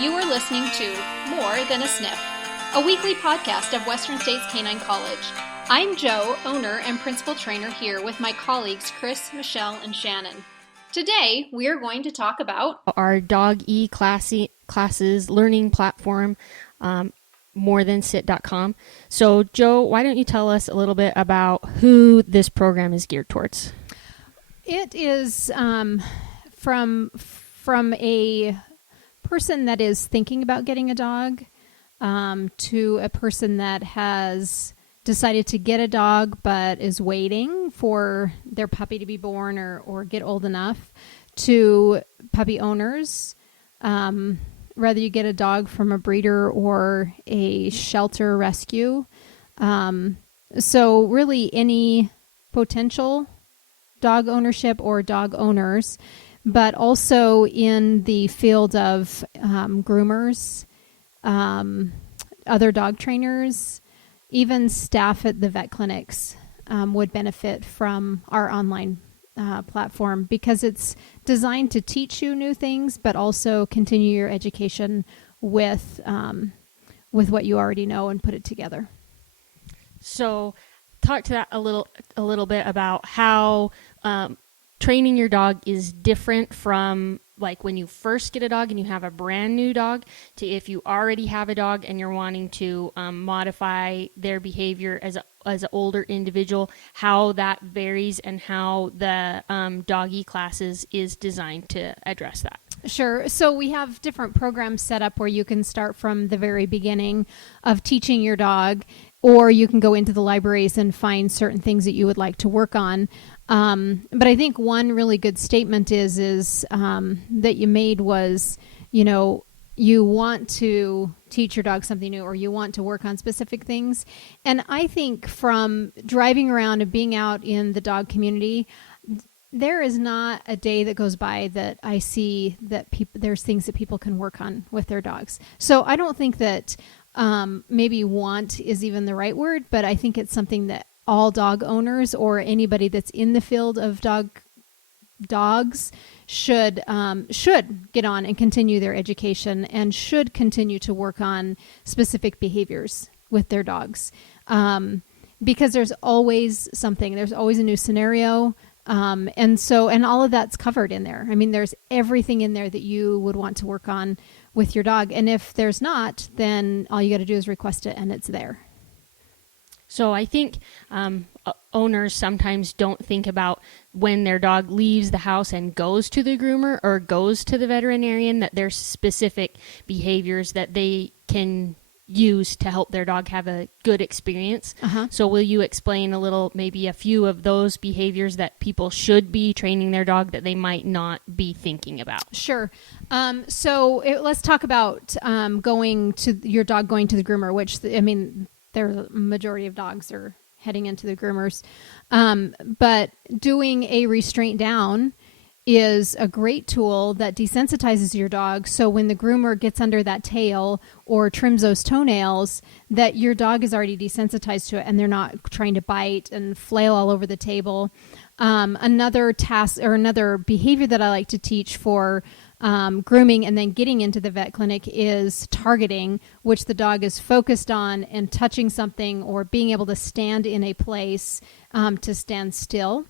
You are listening to More Than a Sniff, a weekly podcast of Western States Canine College. I'm Joe, owner and principal trainer here with my colleagues Chris, Michelle, and Shannon. Today, we are going to talk about our dog classes learning platform, morethansit.com. So, Joe, why don't you tell us a little bit about who this program is geared towards? It is from a person that is thinking about getting a dog to a person that has decided to get a dog but is waiting for their puppy to be born or get old enough, to puppy owners, whether you get a dog from a breeder or a shelter rescue. So really any potential dog ownership or dog owners, but also in the field of groomers, other dog trainers, even staff at the vet clinics would benefit from our online platform, because it's designed to teach you new things, but also continue your education with what you already know and put it together. So, talk to that a little bit about how training your dog is different from like when you first get a dog and you have a brand new dog to if you already have a dog and you're wanting to modify their behavior as an older individual, how that varies and how the doggy classes is designed to address that. Sure. So we have different programs set up where you can start from the very beginning of teaching your dog, or you can go into the libraries and find certain things that you would like to work on. But I think one really good statement is that you made was, you want to teach your dog something new, or you want to work on specific things. And I think from driving around and being out in the dog community, there is not a day that goes by that I see that there's things that people can work on with their dogs. So I don't think that maybe want is even the right word, but I think it's something that all dog owners or anybody that's in the field of dogs should get on and continue their education, and should continue to work on specific behaviors with their dogs, because there's always something. There's always a new scenario. And all of that's covered in there. I mean, there's everything in there that you would want to work on with your dog. And if there's not, then all you got to do is request it and it's there. So I think owners sometimes don't think about when their dog leaves the house and goes to the groomer or goes to the veterinarian, that there's specific behaviors that they can use to help their dog have a good experience. So will you explain maybe a few of those behaviors that people should be training their dog that they might not be thinking about? Sure. Let's talk about going to the groomer, which the majority of dogs are heading into the groomers. But doing a restraint down is a great tool that desensitizes your dog. So when the groomer gets under that tail or trims those toenails, that your dog is already desensitized to it and they're not trying to bite and flail all over the table. Another task or another behavior that I like to teach for grooming and then getting into the vet clinic is targeting, which the dog is focused on and touching something or being able to stand in a place to stand still.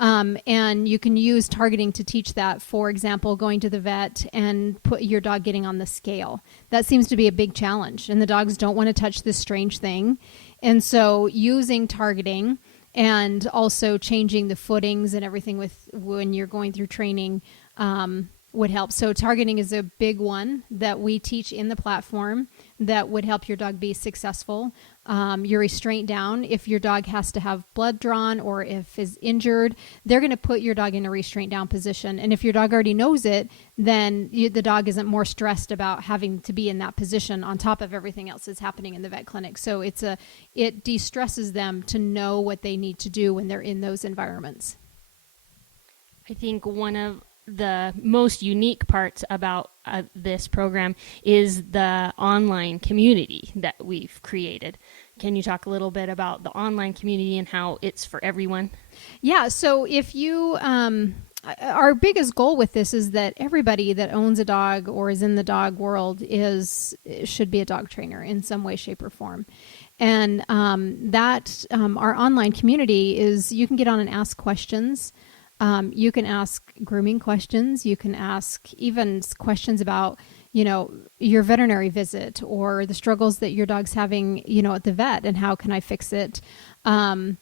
And you can use targeting to teach that. For example, going to the vet and put your dog getting on the scale. That seems to be a big challenge, and the dogs don't want to touch this strange thing. And so using targeting and also changing the footings and everything when you're going through training would help. So targeting is a big one that we teach in the platform that would help your dog be successful. Your restraint down, if your dog has to have blood drawn or if is injured, they're going to put your dog in a restraint down position. And if your dog already knows it, then the dog isn't more stressed about having to be in that position on top of everything else that's happening in the vet clinic. So it de-stresses them to know what they need to do when they're in those environments. I think one of the most unique parts about this program is the online community that we've created. Can you talk a little bit about the online community and how it's for everyone? Yeah, so if you our biggest goal with this is that everybody that owns a dog or is in the dog world should be a dog trainer in some way, shape, or form. And our online community is, you can get on and ask questions. You can ask grooming questions. You can ask even questions about, your veterinary visit or the struggles that your dog's having, at the vet, and how can I fix it? And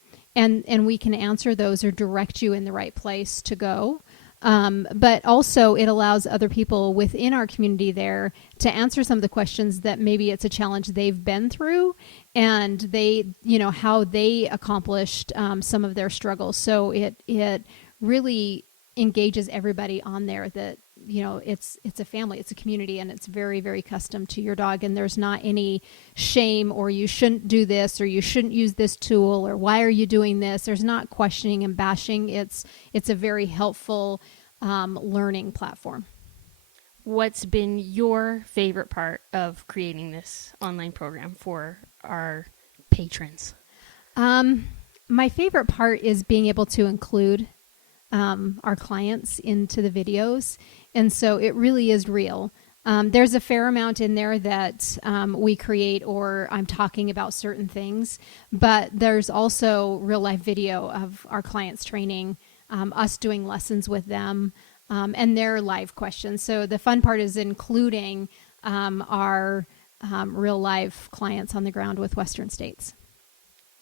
we can answer those or direct you in the right place to go. But also it allows other people within our community there to answer some of the questions that maybe it's a challenge they've been through, and they, how they accomplished some of their struggles. So it really engages everybody on there, that it's a family, it's a community, and it's very, very custom to your dog. And there's not any shame, or you shouldn't do this, or you shouldn't use this tool, or why are you doing this? There's not questioning and bashing. It's a very helpful learning platform. What's been your favorite part of creating this online program for our patrons? My favorite part is being able to include our clients into the videos. And so it really is real. There's a fair amount in there that we create, or I'm talking about certain things, but there's also real life video of our clients training, us doing lessons with them, and their live questions. So the fun part is including our real life clients on the ground with Western States.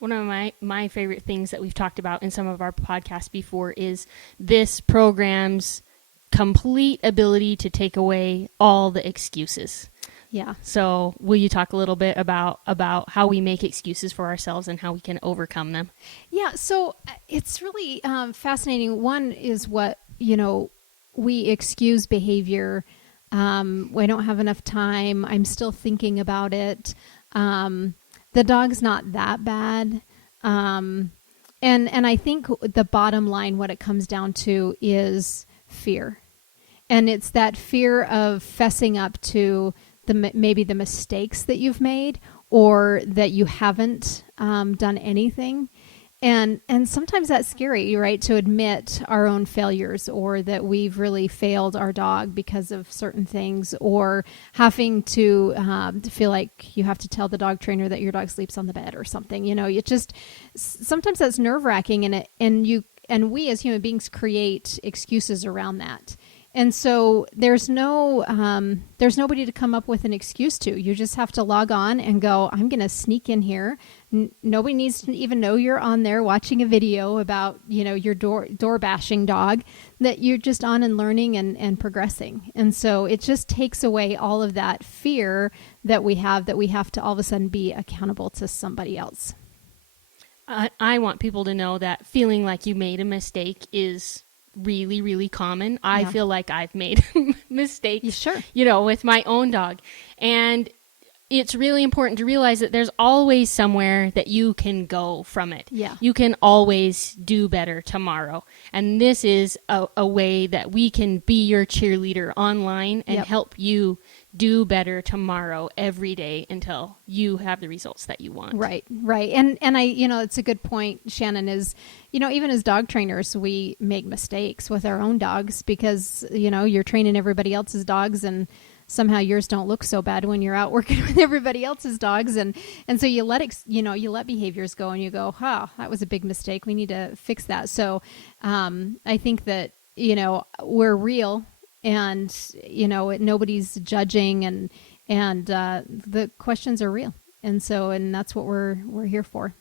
One of my favorite things that we've talked about in some of our podcasts before is this program's complete ability to take away all the excuses. Yeah. So will you talk a little bit about how we make excuses for ourselves and how we can overcome them? Yeah. So it's really fascinating. One is what, we excuse behavior. We don't have enough time. I'm still thinking about it. The dog's not that bad. And I think the bottom line, what it comes down to, is fear. And it's that fear of fessing up to maybe the mistakes that you've made, or that you haven't done anything. And sometimes that's scary, right? To admit our own failures, or that we've really failed our dog because of certain things, or having to feel like you have to tell the dog trainer that your dog sleeps on the bed or something. It just, sometimes that's nerve-wracking, and we as human beings create excuses around that. And so there's nobody to come up with an excuse to. You just have to log on and go, I'm going to sneak in here. Nobody needs to even know you're on there watching a video about, your door bashing dog, that you're just on and learning and progressing. And so it just takes away all of that fear that we have to all of a sudden be accountable to somebody else. I want people to know that feeling like you made a mistake is really, really common. I feel like I've made mistakes, Sure. With my own dog. And it's really important to realize that there's always somewhere that you can go from it. Yeah. You can always do better tomorrow. And this is a way that we can be your cheerleader online and help you do better tomorrow every day until you have the results that you want. Right. And I, it's a good point, Shannon, is, even as dog trainers, we make mistakes with our own dogs because, you're training everybody else's dogs, and somehow yours don't look so bad when you're out working with everybody else's dogs. And so you let behaviors go, and you go, that was a big mistake. We need to fix that. So I think that, we're real, and, nobody's judging, and the questions are real. And that's what we're here for.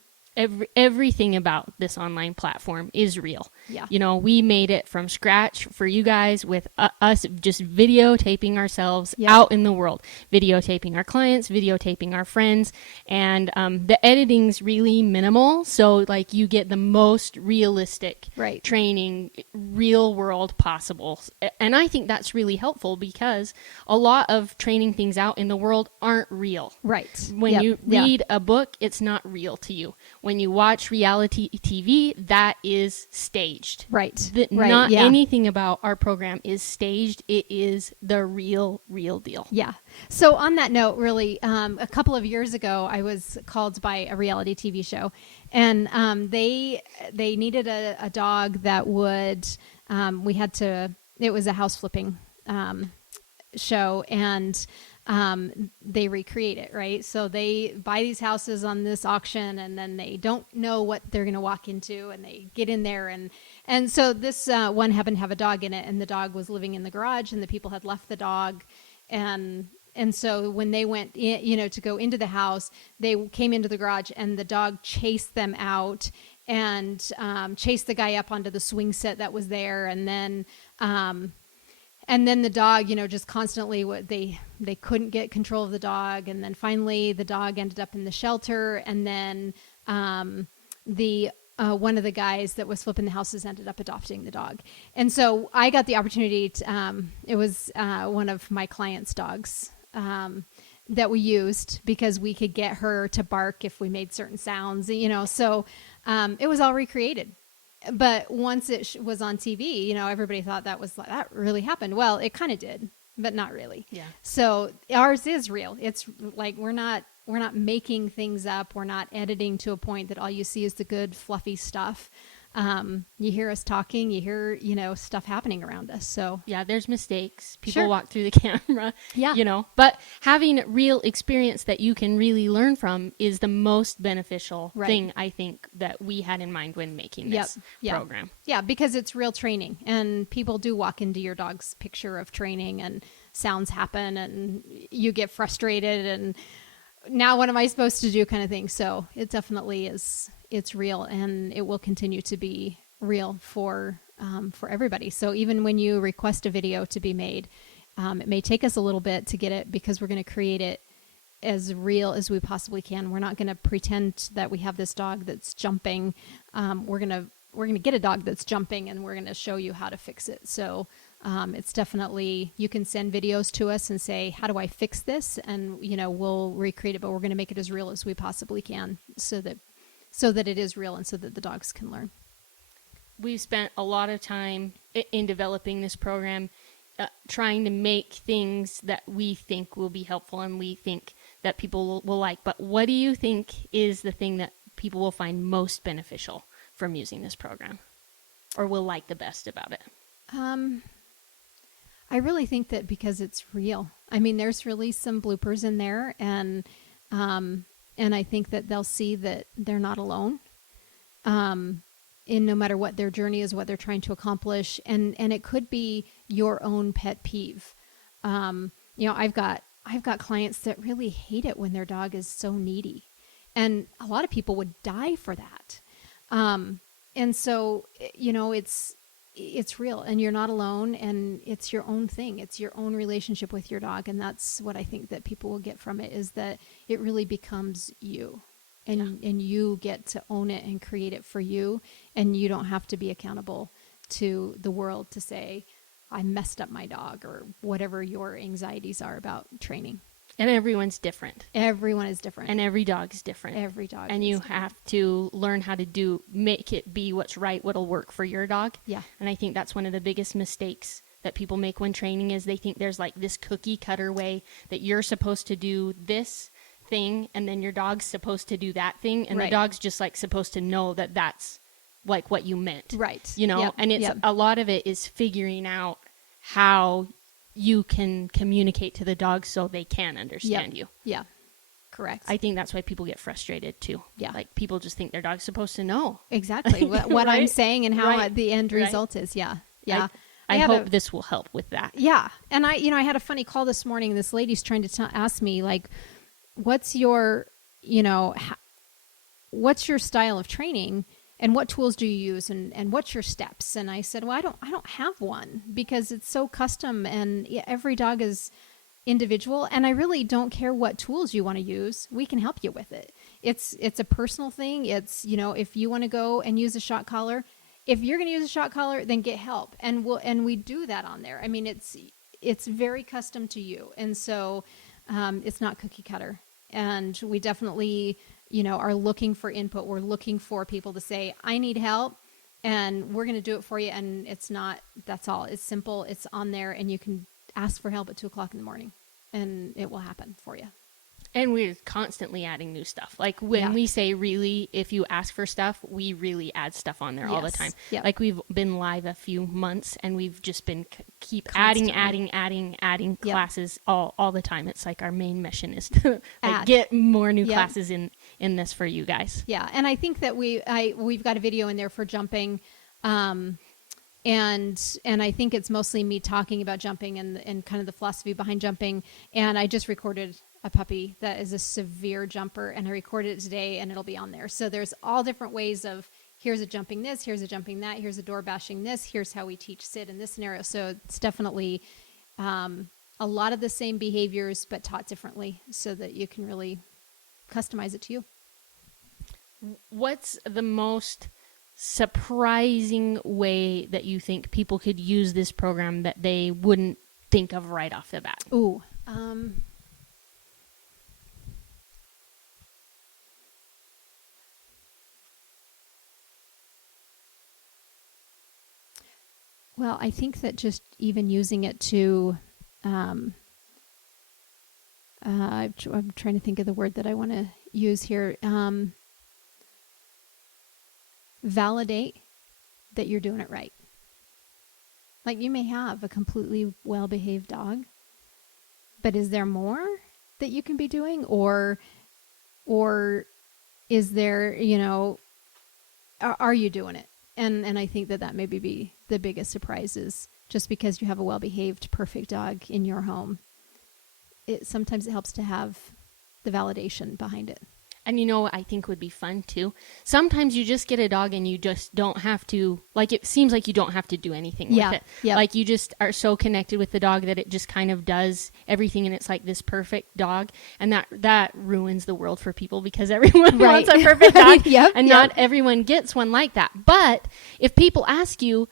Everything about this online platform is real. Yeah. We made it from scratch for you guys with us just videotaping ourselves out in the world, videotaping our clients, videotaping our friends, and the editing's really minimal. So like you get the most realistic training, real world possible. And I think that's really helpful because a lot of training things out in the world aren't real. Right. When you read a book, it's not real to you. When you watch reality TV, that is staged. Right. Not anything about our program is staged. It is the real deal. Yeah. So on that note, really, a couple of years ago, I was called by a reality TV show, and they needed a dog that would it was a house flipping show, and they recreate it, right? So they buy these houses on this auction, and then they don't know what they're going to walk into, and they get in there, and so this one happened to have a dog in it, and the dog was living in the garage, and the people had left the dog, and so when they went in, to go into the house, they came into the garage, and the dog chased them out and chased the guy up onto the swing set that was there, and then the dog, just constantly they couldn't get control of the dog. And then finally the dog ended up in the shelter. And then one of the guys that was flipping the houses ended up adopting the dog. And so I got the opportunity to, it was one of my clients' dogs that we used because we could get her to bark if we made certain sounds, so it was all recreated. But once it was on TV, everybody thought that really happened. Well, it kind of did, but not really. Yeah. So ours is real. It's like we're not making things up. We're not editing to a point that all you see is the good fluffy stuff. You hear us talking, you hear, stuff happening around us. So yeah, there's mistakes. People Sure. walk through the camera, but having real experience that you can really learn from is the most beneficial thing, I think, that we had in mind when making this program. Yeah, because it's real training, and people do walk into your dog's picture of training, and sounds happen, and you get frustrated, and now what am I supposed to do kind of thing. So it definitely is. It's real, and it will continue to be real for everybody. So even when you request a video to be made, it may take us a little bit to get it, because we're going to create it as real as we possibly can. We're not going to pretend that we have this dog that's jumping. We're going to get a dog that's jumping, and we're going to show you how to fix it. So it's definitely, you can send videos to us and say, how do I fix this? And, we'll recreate it, but we're going to make it as real as we possibly can, so that it is real, and so that the dogs can learn. We've spent a lot of time in developing this program, trying to make things that we think will be helpful and we think that people will like. But what do you think is the thing that people will find most beneficial from using this program, or will like the best about it? I really think that because it's real. I mean, there's really some bloopers in there, and I think that they'll see that they're not alone, in no matter what their journey is, what they're trying to accomplish. And it could be your own pet peeve. I've got clients that really hate it when their dog is so needy, and a lot of people would die for that. And so, it's real, and you're not alone, and it's your own thing. It's your own relationship with your dog. And that's what I think that people will get from it, is that it really becomes you, and you get to own it and create it for you. And you don't have to be accountable to the world to say, I messed up my dog, or whatever your anxieties are about training. And everyone's different. Everyone is different. And every dog's different. Every dog and is you different. have to learn how to make it be what's right, what'll work for your dog. Yeah. And I think that's one of the biggest mistakes that people make when training, is they think there's like this cookie cutter way that you're supposed to do this thing, and then your dog's supposed to do that thing, and the dog's just like supposed to know that that's like what you meant. Right. Yep. And it's a lot of it is figuring out how you can communicate to the dog so they can understand you. Yeah. Correct. I think that's why people get frustrated too. Yeah. Like, people just think their dog's supposed to know. Exactly. What Right? I'm saying and how Right. the end result is. Yeah. Yeah. I hope this will help with that. Yeah. And I had a funny call this morning. This lady's trying to ask me, like, what's your, what's your style of training, and what tools do you use, and what's your steps? And I said, well, I don't have one, because it's so custom, and every dog is individual, and I really don't care what tools you want to use. We can help you with it. It's a personal thing. It's, if you want to go and use a shock collar, if you're going to use a shock collar, then get help. And we do that on there. I mean, it's very custom to you. And so, it's not cookie cutter, and we definitely, are looking for input. We're looking for people to say, I need help, and we're going to do it for you. And that's all. It's simple. It's on there, and you can ask for help at 2:00 in the morning, and it will happen for you. And we're constantly adding new stuff. Like when we say really, if you ask for stuff, we really add stuff on there all the time. Yep. Like we've been live a few months and we've just been keep Constantly. adding Yep. classes all the time. It's like our main mission is to Add. get more new Yep. classes in this for you guys. Yeah, and I think that we've got a video in there for jumping, and I think it's mostly me talking about jumping and kind of the philosophy behind jumping. And I just recorded a puppy that is a severe jumper, and I recorded it today, and it'll be on there. So there's all different ways of here's a jumping this, here's a jumping that, here's a door bashing this, here's how we teach sit in this scenario. So it's definitely a lot of the same behaviors, but taught differently, so that you can really customize it to you. What's the most surprising way that you think people could use this program that they wouldn't think of right off the bat? Ooh. Well, I think that just even using it to, I'm trying to think of the word that I want to use here. Validate that you're doing it right. Like you may have a completely well-behaved dog, but is there more that you can be doing, or is there, are you doing it? And I think that maybe be the biggest surprise is just because you have a well-behaved, perfect dog in your home, sometimes it helps to have the validation behind it. And what I think would be fun too? Sometimes you just get a dog and you just don't have to, like it seems like you don't have to do anything with it. Yeah. Like you just are so connected with the dog that it just kind of does everything, and it's like this perfect dog. And that ruins the world for people, because everyone wants a perfect dog. And not everyone gets one like that. But if people ask you,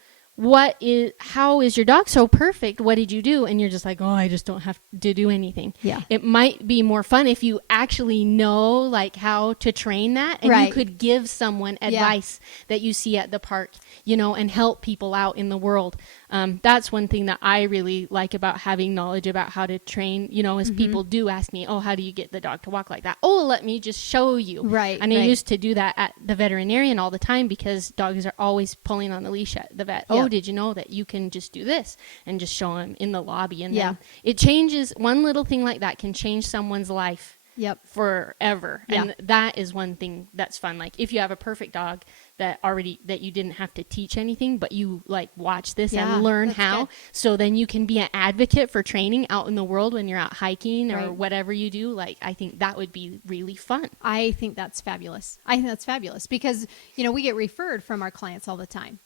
how is your dog so perfect? What did you do? And you're just like, oh, I just don't have to do anything. Yeah. It might be more fun if you actually know like how to train that, and you could give someone advice that you see at the park, and help people out in the world. That's one thing that I really like about having knowledge about how to train, is people do ask me, oh, how do you get the dog to walk like that? Oh, let me just show you. Right. And I used to do that at the veterinarian all the time, because dogs are always pulling on the leash at the vet. Oh, did you know that you can just do this, and just show them in the lobby? And then it changes. One little thing like that can change someone's life forever. And that is one thing that's fun. Like if you have a perfect dog that you didn't have to teach anything, but you like watch this and learn how. Good. So then you can be an advocate for training out in the world when you're out hiking or whatever you do. Like I think that would be really fun. I think that's fabulous. Because, we get referred from our clients all the time.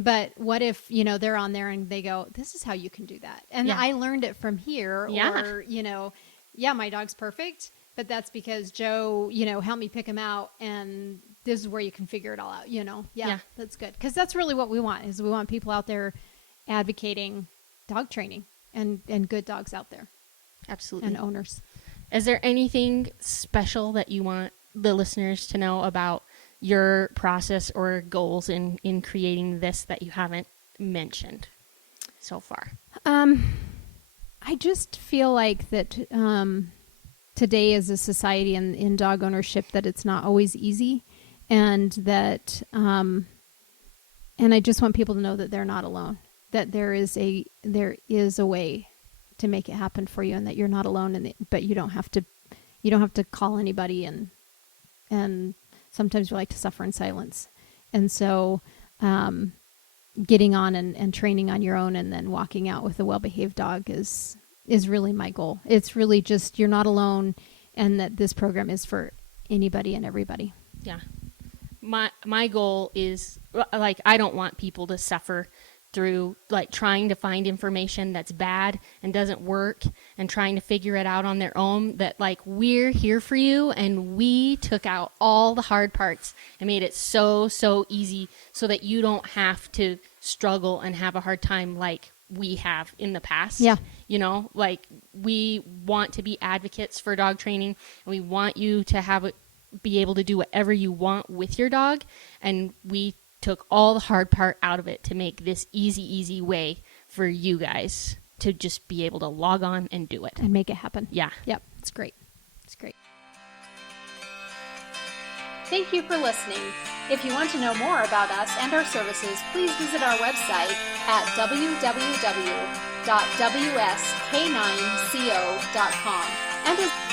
But what if, they're on there and they go, this is how you can do that. And I learned it from here. Or, my dog's perfect, but that's because Joe, helped me him him out, and this is where you can figure it all out, That's good. Because that's really what we want, is we want people out there advocating dog training and good dogs out there. Absolutely. And owners. Is there anything special that you want the listeners to know about your process or goals in creating this that you haven't mentioned so far? I just feel like that today as a society and in dog ownership, that it's not always easy, and that and I just want people to know that they're not alone, that there is a way to make it happen for you, and that you're not alone, but you don't have to call anybody, and sometimes we like to suffer in silence. And so getting on and training on your own, and then walking out with a well-behaved dog is really my goal. It's really just, you're not alone, and that this program is for anybody and everybody. Yeah. My goal is, like, I don't want people to suffer through like trying to find information that's bad and doesn't work, and trying to figure it out on their own. That like, we're here for you, and we took out all the hard parts and made it so easy, so that you don't have to struggle and have a hard time like we have in the past. Like we want to be advocates for dog training, and we want you to be able to do whatever you want with your dog, and we took all the hard part out of it to make this easy way for you guys to just be able to log on and do it. And make it happen. Yeah. Yep. It's great. Thank you for listening. If you want to know more about us and our services, please visit our website at www.wsk9co.com. And as